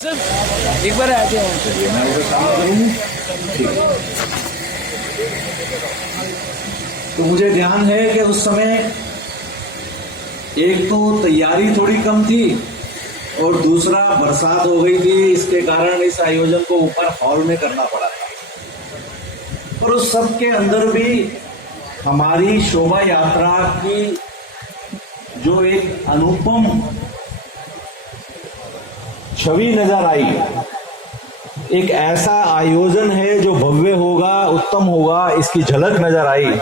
एक बार आते हैं। तो मुझे ध्यान है कि उस समय एक तो तैयारी थोड़ी कम थी और दूसरा बरसात हो गई थी। इसके कारण इस आयोजन को ऊपर हॉल में करना पड़ा था। और उस सब के अंदर भी हमारी शोभा यात्रा की जो एक अनुपम छवि नजर आई, एक ऐसा आयोजन है जो भव्य होगा, उत्तम होगा, इसकी झलक नजर आई।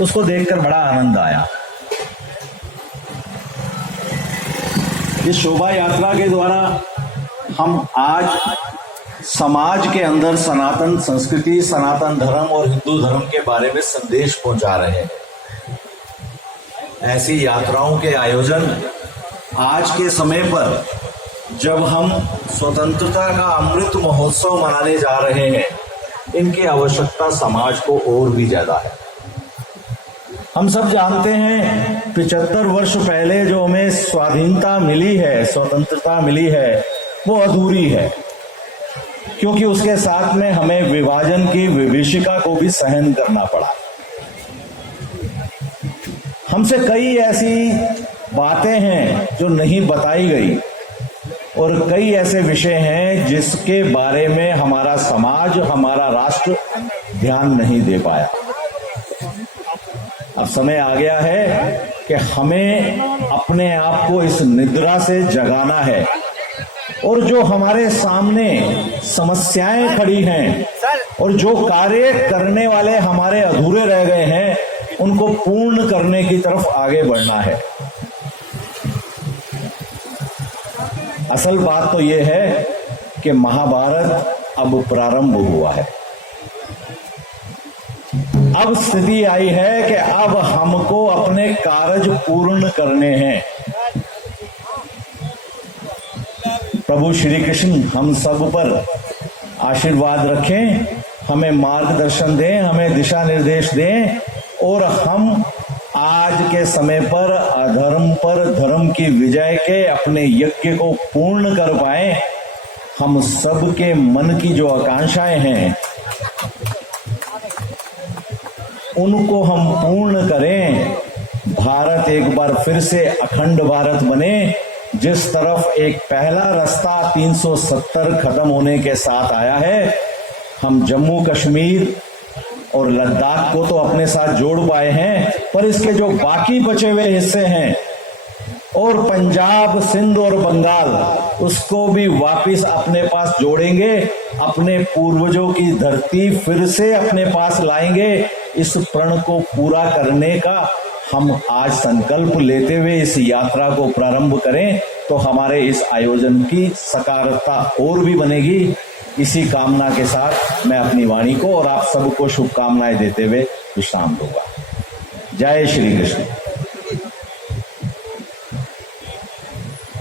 उसको देखकर बड़ा आनंद आया। इस शोभा यात्रा के द्वारा हम आज समाज के अंदर सनातन संस्कृति, सनातन धर्म और हिंदू धर्म के बारे में संदेश पहुंचा रहे हैं। ऐसी यात्राओं के आयोजन आज के समय पर जब हम स्वतंत्रता का अमृत महोत्सव मनाने जा रहे हैं, इनकी आवश्यकता समाज को और भी ज्यादा है। हम सब जानते हैं 75 वर्ष पहले जो हमें स्वाधीनता मिली है, स्वतंत्रता मिली है, वो अधूरी है, क्योंकि उसके साथ में हमें विभाजन की विभीषिका को भी सहन करना पड़ा। हमसे कई ऐसी बातें हैं जो नहीं बताई गई और कई ऐसे विषय हैं जिसके बारे में हमारा समाज, हमारा राष्ट्र ध्यान नहीं दे पाया। अब समय आ गया है कि हमें अपने आप को इस निद्रा से जगाना है और जो हमारे सामने समस्याएं खड़ी हैं और जो कार्य करने वाले हमारे अधूरे रह गए हैं, उनको पूर्ण करने की तरफ आगे बढ़ना है। असल बात तो यह है कि महाभारत अब प्रारंभ हुआ है। अब स्थिति आई है कि अब हमको अपने कार्य पूर्ण करने हैं। प्रभु श्री कृष्ण हम सब पर आशीर्वाद रखें, हमें मार्गदर्शन दें, हमें दिशा निर्देश दें और हम आज के समय पर अधर्म पर धर्म की विजय के अपने यज्ञ को पूर्ण कर पाए। हम सबके मन की जो आकांक्षाएं हैं उनको हम पूर्ण करें। भारत एक बार फिर से अखंड भारत बने, जिस तरफ एक पहला रास्ता 370 खत्म होने के साथ आया है। हम जम्मू कश्मीर और लद्दाख को तो अपने साथ जोड़ पाए हैं, पर इसके जो बाकी बचे हुए हिस्से हैं और पंजाब, सिंध और बंगाल, उसको भी वापस अपने पास जोड़ेंगे, अपने पूर्वजों की धरती फिर से अपने पास लाएंगे। इस प्रण को पूरा करने का हम आज संकल्प लेते हुए इस यात्रा को प्रारंभ करें तो हमारे इस आयोजन की सकारात्मकता और भी बनेगी। इसी कामना के साथ मैं अपनी वाणी को और आप सबको शुभकामनाएं देते हुए विश्राम दूंगा। जय श्री कृष्ण।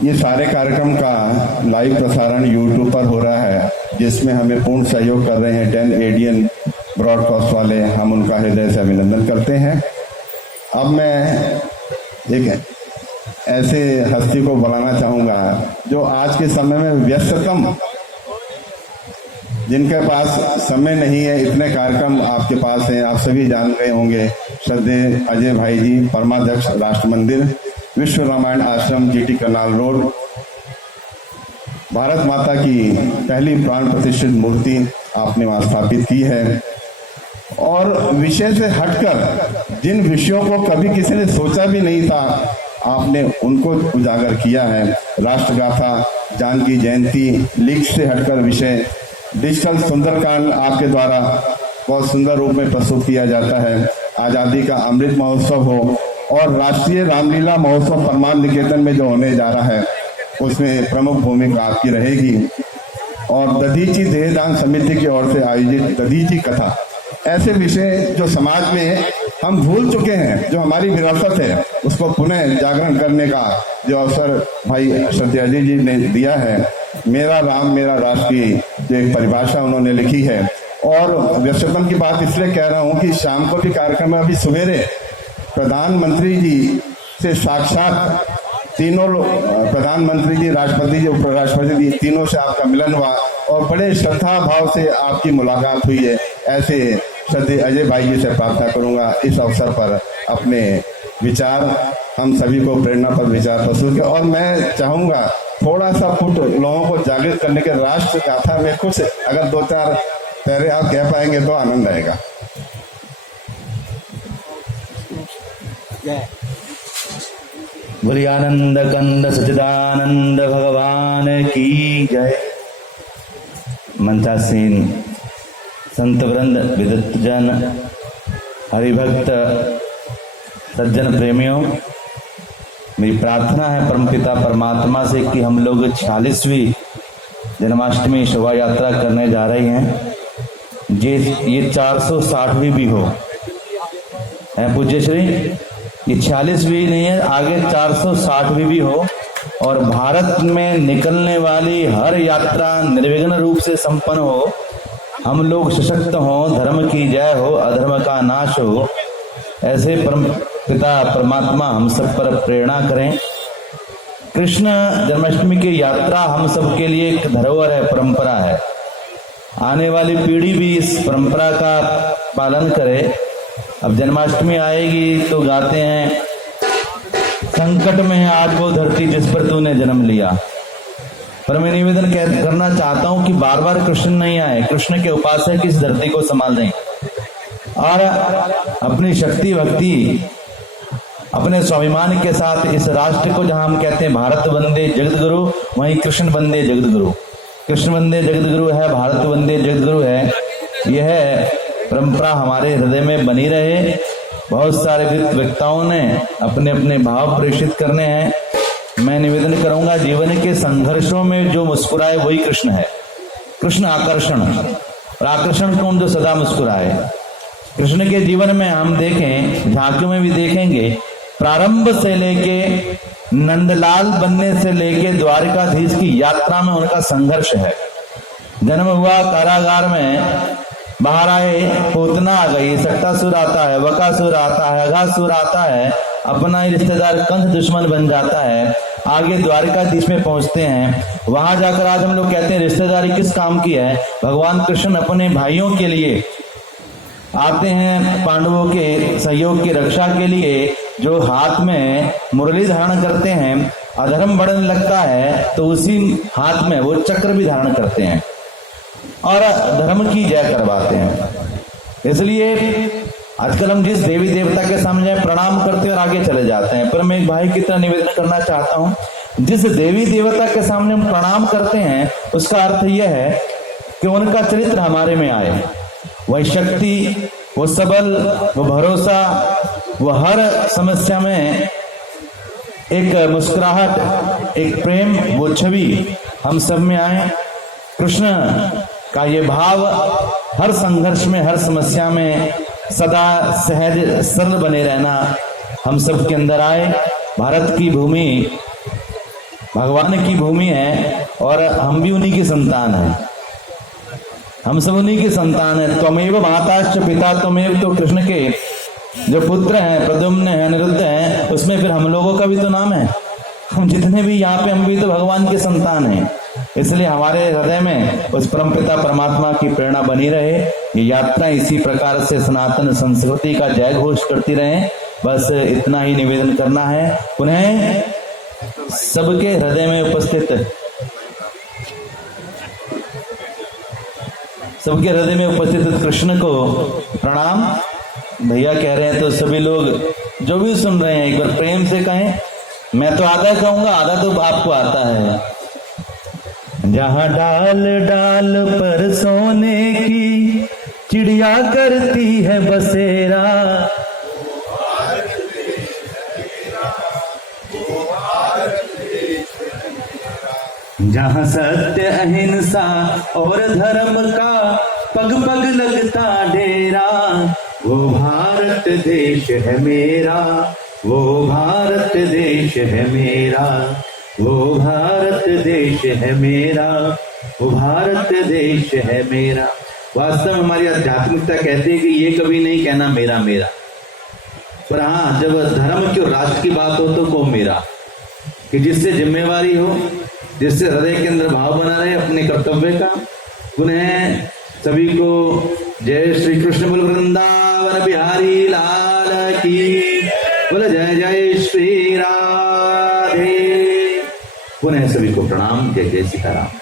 ये सारे कार्यक्रम का लाइव प्रसारण YouTube पर हो रहा है, जिसमें हमें पूर्ण सहयोग कर रहे हैं 10 एडियन ब्रॉडकास्ट वाले। हम उनका हृदय से अभिनंदन करते हैं। अब मैं एक ऐसे हस्ती को बुलाना चाहूँगा जो आज के समय में व्यस्ततम, जिनके पास समय नहीं है, इतने कार्यक्रम आपके पास हैं, आप सभी जान गए होंगे। श्रद्धेय अजय भाई जी, परमाध्यक्ष राष्ट्र मंदिर, विश्व रामायण आश्रम, जीटी करनाल रोड। भारत माता की पहली प्राण प्रतिष्ठित मूर्ति आपने वहां स्थापित की है और विषय से हटकर जिन विषयों को कभी किसी ने सोचा भी नहीं था, आपने उनको उजागर किया है। राष्ट्रगाथा, जानकी जयंती, लीक से हटकर विषय, डिजिटल सुंदरकांड आपके द्वारा बहुत सुंदर रूप में प्रस्तुत किया जाता है। आजादी का अमृत महोत्सव हो और राष्ट्रीय रामलीला महोत्सव परमान निकेतन में जो होने जा रहा है, उसमें प्रमुख भूमिका आपकी रहेगी। और दधीची देहदान समिति की ओर से आयोजित दधीची कथा, ऐसे विषय जो समाज में हम भूल चुके हैं, जो हमारी विरासत है, उसको पुनः जागरण करने का जो अवसर भाई श्रद्धेय अजय जी ने दिया है। मेरा राम मेरा राष्ट्र की जो एक परिभाषा उन्होंने लिखी है। और व्यस्ततम की बात इसलिए कह रहा हूँ कि शाम को भी कार्यक्रम में, अभी सवेरे प्रधानमंत्री जी से साक्षात तीनों प्रधानमंत्री जी, राष्ट्रपति जी, उपराष्ट्रपति जी, तीनों से आपका मिलन हुआ और बड़े श्रद्धा भाव से आपकी मुलाकात हुई है। ऐसे श्रद्धेय अजय भाई जी से प्रार्थना करूंगा इस अवसर पर अपने विचार हम सभी को प्रेरणापद विचार प्रस्तुत किया। और मैं चाहूंगा थोड़ा सा फुट लोगों को जागृत करने के राष्ट्र गाथा में कुछ अगर 2-4 पैरे आप कह पाएंगे तो आनंद आएगा। बोलिए आनंद कंद सच्चिदानंद भगवान की जय। मंचासीन संत वृंद, विद्वतजन, हरिभक्त, सज्जन प्रेमियों, मेरी प्रार्थना है परमपिता परमात्मा से कि हम लोग 46वीं जन्माष्टमी शोभा यात्रा करने जा रहे हैं, ये 460वीं भी हो। पूज्य श्री, ये 46वीं नहीं है, आगे 460वीं भी हो और भारत में निकलने वाली हर यात्रा निर्विघ्न रूप से संपन्न हो, हम लोग सशक्त हों, धर्म की जय हो, अधर्म का नाश हो। ऐसे परम पिता परमात्मा हम सब पर प्रेरणा करें। कृष्ण जन्माष्टमी की यात्रा हम सब के लिए एक धरोहर है, परंपरा है। आने वाली पीढ़ी भी इस परंपरा का पालन करे। अब जन्माष्टमी आएगी तो गाते हैं, संकट में है आज वो धरती जिस पर तूने जन्म लिया। पर मैं निवेदन करना चाहता हूं कि बार बार कृष्ण नहीं आए, कृष्ण के उपासक इस धरती को संभाल दें और अपनी शक्ति भक्ति, अपने स्वाभिमान के साथ इस राष्ट्र को, जहां हम कहते हैं भारत वंदे जगत गुरु, वहीं कृष्ण वंदे जगत गुरु। कृष्ण वंदे जगत गुरु है, भारत वंदे जगत गुरु है। यह परंपरा हमारे हृदय में बनी रहे। बहुत सारे वक्ताओं ने अपने अपने भाव प्रेषित करने हैं। मैं निवेदन करूंगा, जीवन के संघर्षों में जो मुस्कुराए वही कृष्ण है। कृष्ण आकर्षण, और आकर्षण कौन? जो सदा मुस्कुराए। कृष्ण के जीवन में हम देखें, झांकियों में भी देखेंगे, प्रारंभ से लेके नंदलाल बनने से लेके द्वारकाधीश की यात्रा में उनका संघर्ष है। जन्म हुआ कारागार में, बाहर आए, पूतना आ गई, सक्तासुर आता है, बकासुर आता है, अघासुर आता है, अपना ही रिश्तेदार कंस दुश्मन बन जाता है। आगे द्वारकाधीश में पहुंचते हैं, वहां जाकर आज हम लोग कहते हैं रिश्तेदारी किस काम की है? भगवान कृष्ण अपने भाइयों के लिए आते हैं, पांडवों के सहयोग की रक्षा के लिए, जो हाथ में मुरली धारण करते हैं। अधर्म बढ़ने लगता है तो उसी हाथ में वो चक्र भी धारण करते हैं और धर्म की जय करवाते हैं। इसलिए आजकल हम जिस देवी देवता के सामने प्रणाम करते हैं और आगे चले जाते हैं, पर मैं एक भाई की तरह निवेदन करना चाहता हूं, जिस देवी देवता के सामने हम प्रणाम करते हैं उसका अर्थ यह है कि उनका चरित्र हमारे में आए। वह शक्ति, वो सबल, वो भरोसा, वो हर समस्या में एक मुस्कुराहट, एक प्रेम, वो छवि हम सब में आए। कृष्ण का ये भाव हर संघर्ष में, हर समस्या में सदा सहज सरल बने रहना हम सब के अंदर आए। भारत की भूमि भगवान की भूमि है और हम भी उन्हीं की संतान हैं। हम सब उन्हीं की संतान है। त्वमेव माताश्च पिता त्वमेव, तो कृष्ण के जो पुत्र हैं, प्रद्युम्न है, अनिरुद्ध है, उसमें फिर हम लोगों का भी तो नाम है। हम जितने भी यहाँ पे, हम भी तो भगवान के संतान हैं। इसलिए हमारे हृदय में उस परमपिता परमात्मा की प्रेरणा बनी रहे। ये यात्रा इसी प्रकार से सनातन संस्कृति का जय घोष करती रहे। बस इतना ही निवेदन करना है। पुनः सबके हृदय में उपस्थित, सबके हृदय में उपस्थित कृष्ण को प्रणाम। भैया कह रहे हैं तो सभी लोग जो भी सुन रहे हैं एक बार प्रेम से कहें। मैं तो आधा कहूंगा, आधा तो आपको आता है। जहां डाल डाल पर सोने की चिड़िया करती है बसेरा, जहां सत्य अहिंसा और धर्म का पग पग लगता डेरा, वो भारत देश है मेरा, वो भारत देश है मेरा, वो भारत देश है मेरा, वो भारत देश है मेरा। वास्तव में हमारी आध्यात्मिकता कहती है कि ये कभी नहीं कहना मेरा मेरा, पर हाँ, जब धर्म की और राष्ट्र की बात हो तो को मेरा। कि जिससे जिम्मेवारी हो, जिससे हृदय के अंदर भाव बना रहे अपने कर्तव्य का। पुनः सभी को जय श्री कृष्ण बोल, वृंदावन बिहारी लाल की बोल, जय जय श्री राधे। पुनः सभी को प्रणाम, जय जय सीताराम।